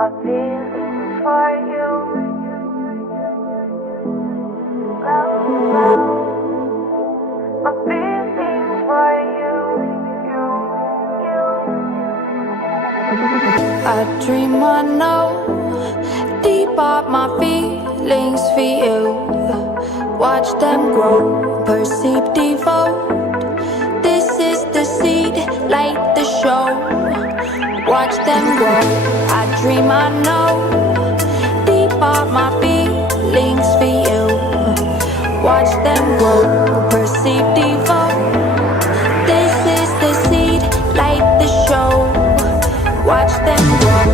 A feeling for you. A feeling for you. I dream I know deep up my feelings for you. Watch them grow, perceive, devote. This is the seed, light the show. Watch them grow. I dream I know deep up my feelings for you. Watch them grow, perceive, devote. This is the seed, light the show. Watch them grow.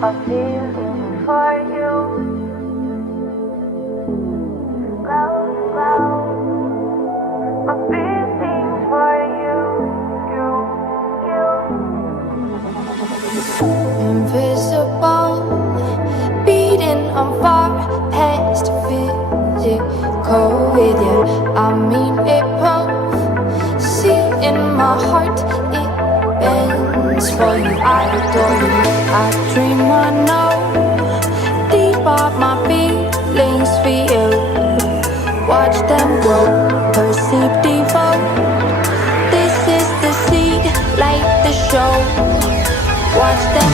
A feeling for you. A feeling for you. Invisible, beating on far past physical with you. I mean it both. See in my heart it bends for you. I adore you. I dream I know deep up my feelings for you. Watch them grow, perceive, devote. This is the seed, light the show. Watch them